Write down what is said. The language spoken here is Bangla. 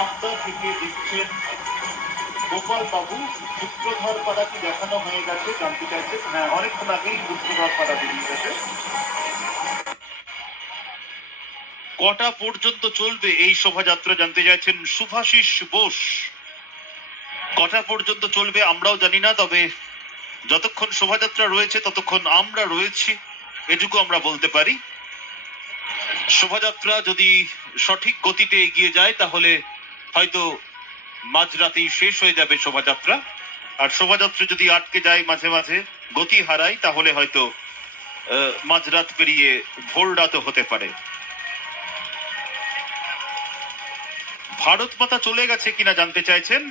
চাকদা থেকে দিচ্ছেন গোপাল বাবু। সূত্রধর পাড়া কি দেখানো হয়ে গেছে জানতে চাইছেন? হ্যাঁ, অনেকক্ষণ আগেই সূত্রধর পাড়া বেরিয়ে গেছে। কটা পর্যন্ত চলবে এই শোভাযাত্রা জানতে চাইছেন শুভাশিস বোস। কটা পর্যন্ত চলবে আমরাও জানি না, তবে যতক্ষণ শোভাযাত্রা রয়েছে ততক্ষণ আমরা রয়েছি, এটুকু আমরা বলতে পারি। শোভাযাত্রা যদি সঠিক গতিতে এগিয়ে যায় তাহলে হয়তো মাঝরাতেই শেষ হয়ে যাবে শোভাযাত্রা, আর শোভাযাত্রা যদি আটকে যায় মাঝে মাঝে গতি হারায় তাহলে হয়তো মাঝরাত পেরিয়ে ভোর রাতও হতে পারে। ভারত মাতা চলে গেছে কিনা জানতে চাইছেন